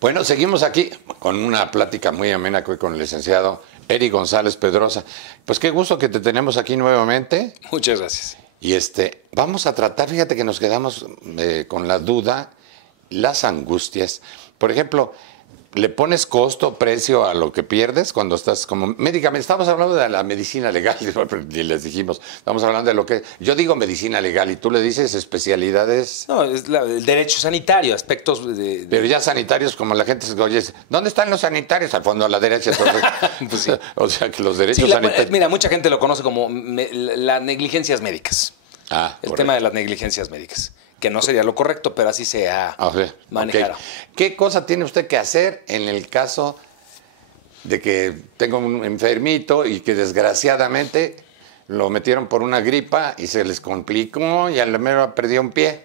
Bueno, seguimos aquí con una plática muy amena con el licenciado Eric González Pedrosa. Pues qué gusto que te tenemos aquí nuevamente. Muchas gracias. Y vamos a tratar, fíjate que nos quedamos con la duda, las angustias. Por ejemplo, ¿le pones costo, precio a lo que pierdes cuando estás como médicamente? Estamos hablando de la medicina legal, y les dijimos, estamos hablando de lo que... Yo digo medicina legal y tú le dices especialidades... No, es el derecho sanitario, aspectos Pero ya sanitarios, como la gente se oye, ¿dónde están los sanitarios? Al fondo a la derecha. Entonces, pues sí. O sea, que los derechos Sí, sanitarios... mira, mucha gente lo conoce como las negligencias médicas. El tema de las negligencias médicas. Que no sería lo correcto, pero así se ha manejado. Okay. ¿Qué cosa tiene usted que hacer en el caso de que tengo un enfermito y que desgraciadamente lo metieron por una gripa y se les complicó y al mero perdió un pie?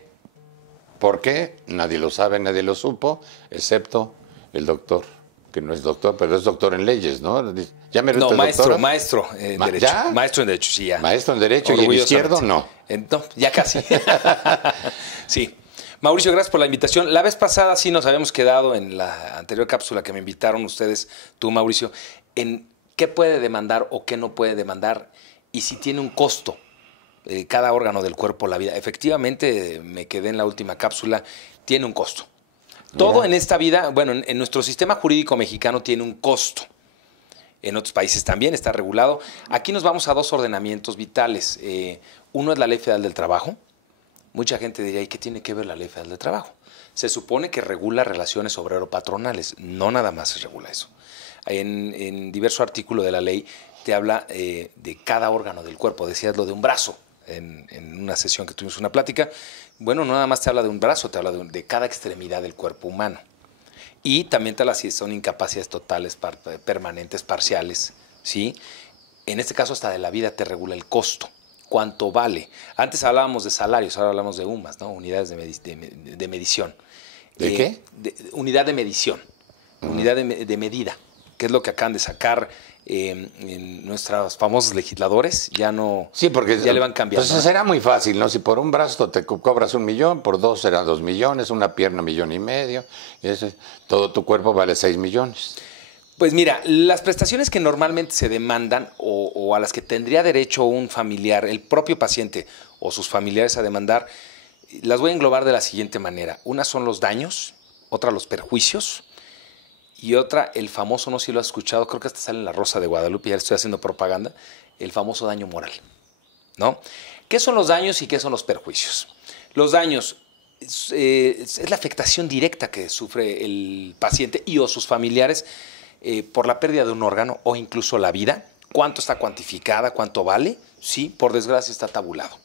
¿Por qué? Nadie lo sabe, nadie lo supo, excepto el doctor, que no es doctor, pero es doctor en leyes, ¿no? ¿Ya me No, maestro en Derecho. ¿Ya? Maestro en Derecho, sí, ya. Maestro en Derecho y en Izquierdo, no. No, ya casi. Sí. Mauricio, gracias por la invitación. La vez pasada sí nos habíamos quedado en la anterior cápsula que me invitaron ustedes, tú, Mauricio, en qué puede demandar o qué no puede demandar y si tiene un costo cada órgano del cuerpo, la vida. Efectivamente, me quedé en la última cápsula, tiene un costo. Todo en esta vida, bueno, en nuestro sistema jurídico mexicano tiene un costo. En otros países también está regulado. Aquí nos vamos a dos ordenamientos vitales. Uno es la Ley Federal del Trabajo. Mucha gente diría, ¿y qué tiene que ver la Ley Federal del Trabajo? Se supone que regula relaciones obrero-patronales. No nada más se regula eso. En diverso artículo de la ley te habla de cada órgano del cuerpo. Decías lo de un brazo en una sesión que tuvimos una plática. Bueno, no nada más te habla de un brazo, te habla de cada extremidad del cuerpo humano. Y también te habla si son incapacidades totales, permanentes, parciales, ¿sí? En este caso hasta de la vida te regula el costo. ¿Cuánto vale? Antes hablábamos de salarios, ahora hablamos de UMAS, ¿no? Unidades de medición. ¿De qué? Unidad de medición, unidad de medida, que es lo que acaban de sacar en nuestros famosos legisladores. Ya no, sí, porque ya le van cambiando. Entonces será muy fácil, ¿no? Si por un brazo te cobras 1 millón, por 2 serán 2 millones, una pierna 1,5 millones, y todo tu cuerpo vale 6 millones. Pues mira, las prestaciones que normalmente se demandan o a las que tendría derecho un familiar, el propio paciente o sus familiares a demandar, las voy a englobar de la siguiente manera. Una son los daños, otra los perjuicios y otra el famoso, no sé si lo has escuchado, creo que hasta sale en La Rosa de Guadalupe, ya le estoy haciendo propaganda, el famoso daño moral, ¿no? ¿Qué son los daños y qué son los perjuicios? Los daños es la afectación directa que sufre el paciente y o sus familiares por la pérdida de un órgano o incluso la vida. ¿Cuánto está cuantificada? ¿Cuánto vale? Sí, por desgracia está tabulado.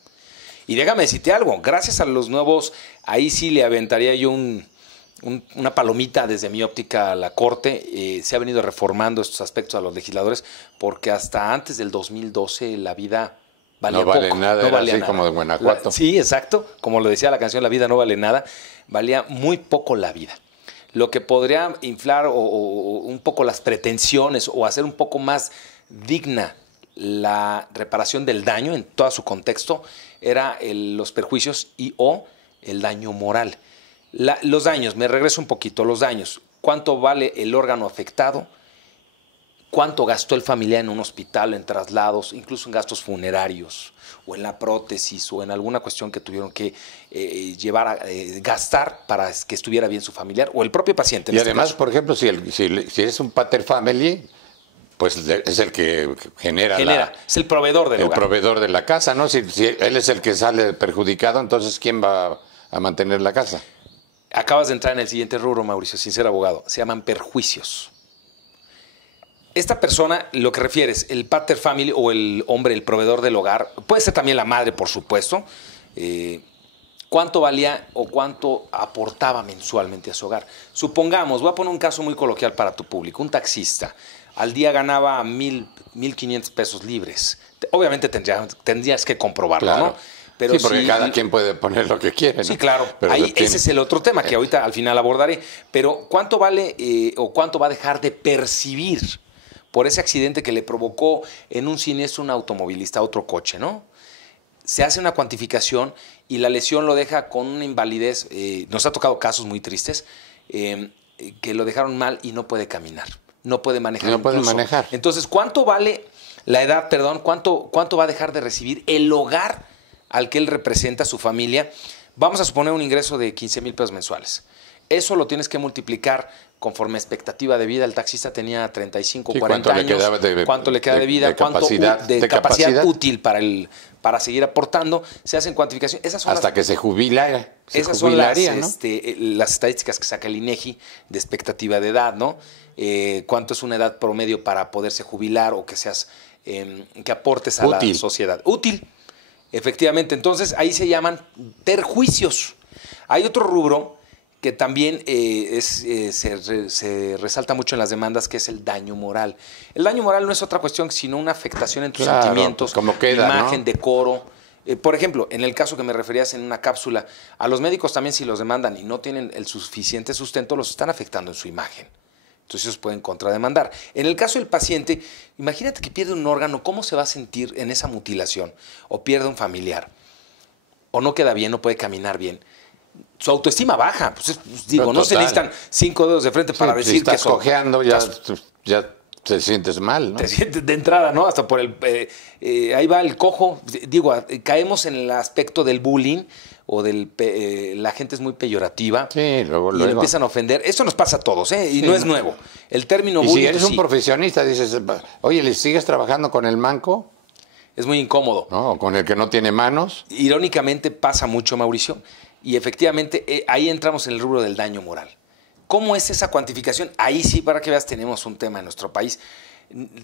Y déjame decirte algo, gracias a los nuevos, ahí sí le aventaría yo una palomita desde mi óptica a la Corte. Se ha venido reformando estos aspectos a los legisladores porque hasta antes del 2012 la vida valía poco. No valía nada, como de Guanajuato. Sí, exacto, como lo decía la canción, la vida no vale nada, valía muy poco la vida. Lo que podría inflar o un poco las pretensiones o hacer un poco más digna la reparación del daño en todo su contexto era los perjuicios y o el daño moral. Los daños, me regreso un poquito, los daños. ¿Cuánto vale el órgano afectado? ¿Cuánto gastó el familiar en un hospital, en traslados, incluso en gastos funerarios, o en la prótesis, o en alguna cuestión que tuvieron que gastar para que estuviera bien su familiar, o el propio paciente? Y además, por ejemplo, si es un pater family, pues es el que genera es el proveedor del hogar. El proveedor de la casa, ¿no? Si él es el que sale perjudicado, entonces ¿quién va a mantener la casa? Acabas de entrar en el siguiente rubro, Mauricio, sin ser abogado. Se llaman perjuicios. Esta persona, lo que refieres, el pater family o el hombre, el proveedor del hogar, puede ser también la madre, por supuesto, cuánto valía o cuánto aportaba mensualmente a su hogar. Supongamos, voy a poner un caso muy coloquial para tu público, un taxista, al día ganaba 1,500 pesos libres. Obviamente tendrías que comprobarlo, claro, ¿no? Pero sí, porque cada quien puede poner lo que quiere, ¿no? Sí, claro. Pero ese es el otro tema que ahorita al final abordaré. Pero ¿cuánto vale o cuánto va a dejar de percibir por ese accidente que le provocó en un siniestro un automovilista a otro coche, ¿no? Se hace una cuantificación y la lesión lo deja con una invalidez. Nos ha tocado casos muy tristes. que lo dejaron mal y no puede caminar, no puede manejar. No puede manejar. Entonces, ¿cuánto vale la edad, perdón? ¿Cuánto va a dejar de recibir el hogar al que él representa, su familia? Vamos a suponer un ingreso de 15,000 pesos mensuales. Eso lo tienes que multiplicar conforme a expectativa de vida. El taxista tenía 35, 40 años. ¿Cuánto le queda de vida? ¿Cuánto de capacidad útil para seguir aportando? Se hacen cuantificaciones. Esas son hasta que se jubila. Esas son las estadísticas que saca el INEGI de expectativa de edad, ¿no? ¿Cuánto es una edad promedio para poderse jubilar o que seas que aportes a la sociedad? Útil, efectivamente. Entonces, ahí se llaman perjuicios. Hay otro rubro que también se resalta mucho en las demandas, que es el daño moral. El daño moral no es otra cuestión sino una afectación en tus sentimientos, como queda, imagen, ¿no? decoro. Por ejemplo, en el caso que me referías en una cápsula, a los médicos también, si los demandan y no tienen el suficiente sustento, los están afectando en su imagen. Entonces ellos pueden contrademandar. En el caso del paciente, imagínate que pierde un órgano, ¿cómo se va a sentir en esa mutilación? O pierde un familiar, o no queda bien, no puede caminar bien. Su autoestima baja. Pues no se necesitan 5 dedos de frente para decir que estás cojeando, ya te sientes mal, ¿no? Te sientes de entrada, ¿no? Hasta por ahí va el cojo. Digo, caemos en el aspecto del bullying o la gente es muy peyorativa. Sí, luego. Y le empiezan a ofender. Eso nos pasa a todos, ¿eh? Y sí, no es nuevo. El término bullying. Y si eres un profesionista, dices, oye, ¿le sigues trabajando con el manco? Es muy incómodo. No, con el que no tiene manos. Irónicamente pasa mucho, Mauricio. Y efectivamente, ahí entramos en el rubro del daño moral. ¿Cómo es esa cuantificación? Ahí sí, para que veas, tenemos un tema en nuestro país.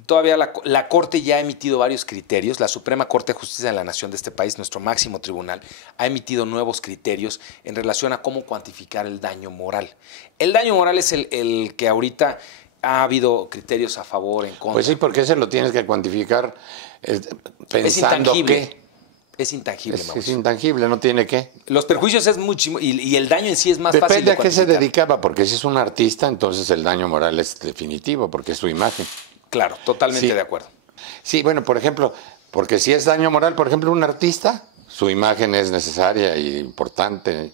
Todavía la Corte ya ha emitido varios criterios. La Suprema Corte de Justicia de la Nación de este país, nuestro máximo tribunal, ha emitido nuevos criterios en relación a cómo cuantificar el daño moral. El daño moral es el que ahorita ha habido criterios a favor, en contra. Pues sí, porque ese lo tienes que cuantificar pensando que... Es intangible, Mauricio. Es intangible, no tiene qué. Los perjuicios es muchísimo, y el daño en sí es más fácil de Depende a qué se dedicaba, porque si es un artista, entonces el daño moral es definitivo, porque es su imagen. Claro, totalmente de acuerdo. Sí, bueno, por ejemplo, porque si es daño moral, por ejemplo, un artista, su imagen es necesaria y importante,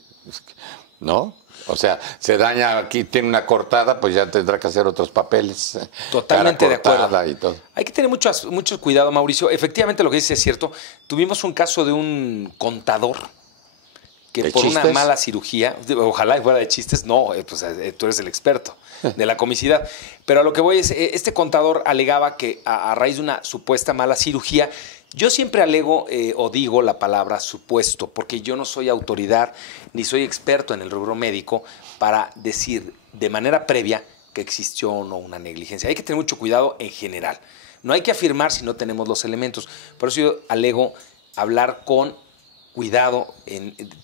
¿no? O sea, se daña aquí, tiene una cortada, pues ya tendrá que hacer otros papeles. Totalmente de acuerdo. Y todo. Hay que tener mucho cuidado, Mauricio. Efectivamente, lo que dices es cierto. Tuvimos un caso de un contador que por una mala cirugía, ojalá fuera de chistes, no, pues tú eres el experto de la comicidad. Pero a lo que voy es, este contador alegaba que a raíz de una supuesta mala cirugía, yo siempre alego o digo la palabra supuesto, porque yo no soy autoridad ni soy experto en el rubro médico para decir de manera previa que existió o no una negligencia. Hay que tener mucho cuidado en general. No hay que afirmar si no tenemos los elementos. Por eso yo alego hablar con cuidado,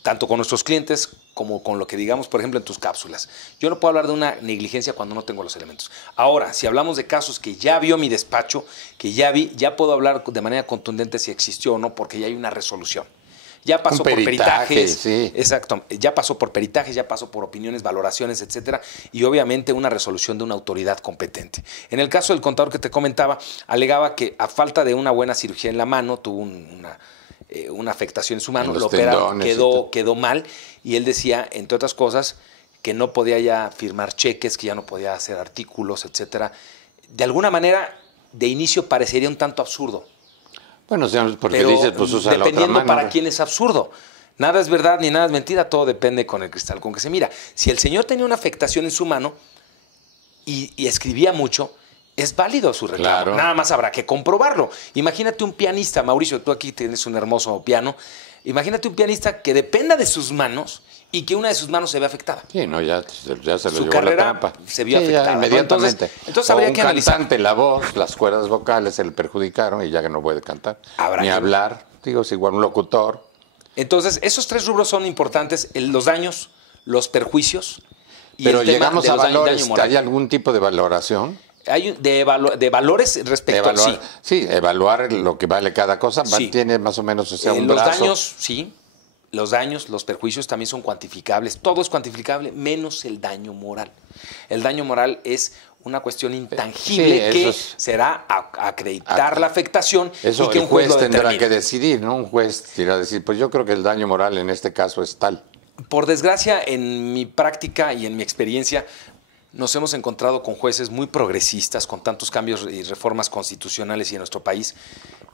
tanto con nuestros clientes como con lo que digamos, por ejemplo, en tus cápsulas. Yo no puedo hablar de una negligencia cuando no tengo los elementos. Ahora, si hablamos de casos que ya vio mi despacho, que ya vi, ya puedo hablar de manera contundente si existió o no, porque ya hay una resolución. Ya pasó por peritajes, sí. Exacto, ya pasó por peritajes, ya pasó por opiniones, valoraciones, etcétera, y obviamente una resolución de una autoridad competente. En el caso del contador que te comentaba, alegaba que a falta de una buena cirugía en la mano, tuvo una afectación en su mano, lo operaron, quedó mal, y él decía, entre otras cosas, que no podía ya firmar cheques, que ya no podía hacer artículos, etcétera. De alguna manera, de inicio parecería un tanto absurdo. Bueno, porque dices, pues usa la otra mano. Dependiendo para quién es absurdo. Nada es verdad ni nada es mentira, todo depende con el cristal con que se mira. Si el señor tenía una afectación en su mano y escribía mucho, es válido su reclamo. Claro. Nada más habrá que comprobarlo. Imagínate un pianista, Mauricio, tú aquí tienes un hermoso piano. Imagínate un pianista que dependa de sus manos y que una de sus manos se ve afectada. Sí, no, ya se lo llevó su carrera la trampa. Se vio afectada. Inmediatamente. Entonces habría que analizar. Cantante, la voz, las cuerdas vocales se le perjudicaron y ya que no puede cantar. Ni hablar. Digo, es igual un locutor. Entonces, esos 3 rubros son importantes: los daños, los perjuicios y Pero el tema llegamos de a los valores. daño moral. ¿Hay algún tipo de valoración? Hay de valores respecto a sí. Sí, evaluar lo que vale cada cosa. Sí. Tiene más o menos, o sea, un los brazo. daños, sí. Los daños, los perjuicios también son cuantificables. Todo es cuantificable, menos el daño moral. El daño moral es una cuestión intangible que será acreditar la afectación. Eso y que un juez tendrá determine. que decidir, ¿no? Un juez irá a decir, pues yo creo que el daño moral en este caso es tal. Por desgracia, en mi práctica y en mi experiencia, nos hemos encontrado con jueces muy progresistas, con tantos cambios y reformas constitucionales y en nuestro país,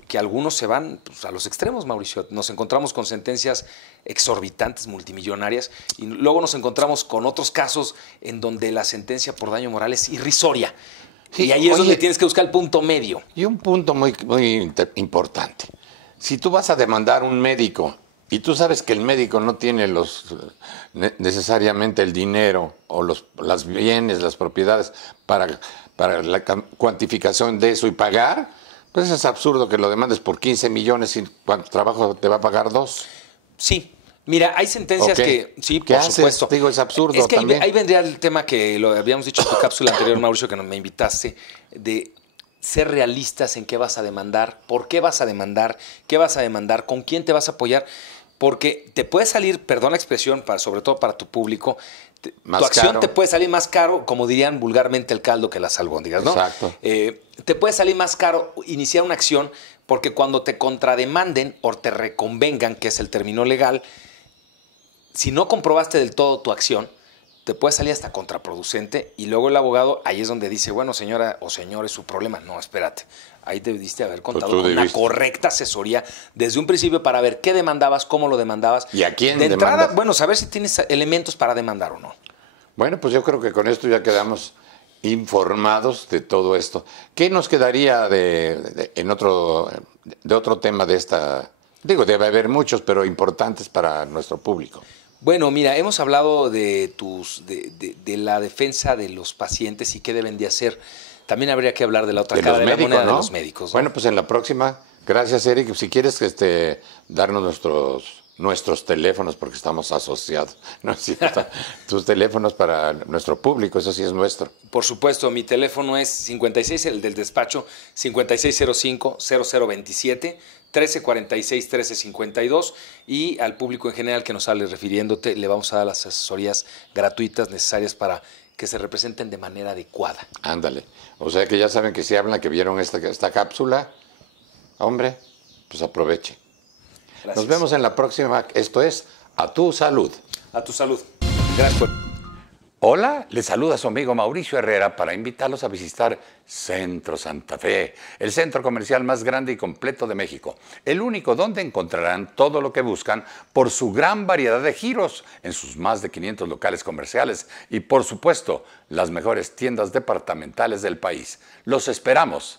que algunos se van pues, a los extremos, Mauricio. Nos encontramos con sentencias exorbitantes, multimillonarias, y luego nos encontramos con otros casos en donde la sentencia por daño moral es irrisoria. Sí, y ahí es donde tienes que buscar el punto medio. Y un punto muy importante. Si tú vas a demandar a un médico y tú sabes que el médico no tiene necesariamente el dinero o las bienes, las propiedades para la cuantificación de eso y pagar, pues es absurdo que lo demandes por 15 millones y cuánto trabajo te va a pagar 2. Sí. Mira, hay sentencias que... Sí, ¿Qué por haces? supuesto. Digo, es absurdo es que también. Ahí vendría el tema que lo habíamos dicho en tu cápsula anterior, Mauricio, que me invitaste, de ser realistas en qué vas a demandar, por qué vas a demandar, qué vas a demandar, con quién te vas a apoyar, porque te puede salir, perdón la expresión, sobre todo para tu público, tu acción te puede salir más caro, como dirían vulgarmente, el caldo que las albóndigas, ¿no? Exacto. Te puede salir más caro iniciar una acción porque cuando te contrademanden o te reconvengan, que es el término legal, si no comprobaste del todo tu acción, te puede salir hasta contraproducente y luego el abogado ahí es donde dice, bueno, señora o señor, es su problema. No, espérate. Ahí debiste haber contado con una correcta asesoría desde un principio para ver qué demandabas, cómo lo demandabas. ¿Y a quién de entrada, demandas? bueno, saber si tienes elementos para demandar o no. Bueno, pues yo creo que con esto ya quedamos informados de todo esto. ¿Qué nos quedaría de otro tema de esta? Digo, debe haber muchos, pero importantes para nuestro público. Bueno, mira, hemos hablado de la defensa de los pacientes y qué deben de hacer. También habría que hablar de la otra cara de la moneda, ¿no? De los médicos, ¿no? Bueno, pues en la próxima, gracias, Eric. Si quieres darnos nuestros teléfonos, porque estamos asociados, ¿no es cierto? Tus teléfonos para nuestro público, eso sí es nuestro. Por supuesto, mi teléfono es 56, el del despacho, 5605-0027, 1346-1352, y al público en general que nos hable refiriéndote, le vamos a dar las asesorías gratuitas necesarias para que se representen de manera adecuada. Ándale. O sea que ya saben que si hablan que vieron esta cápsula, hombre, pues aproveche. Gracias. Nos vemos en la próxima. Esto es A Tu Salud. A tu salud. Gracias por... Hola, les saluda su amigo Mauricio Herrera para invitarlos a visitar Centro Santa Fe, el centro comercial más grande y completo de México. El único donde encontrarán todo lo que buscan por su gran variedad de giros en sus más de 500 locales comerciales y, por supuesto, las mejores tiendas departamentales del país. ¡Los esperamos!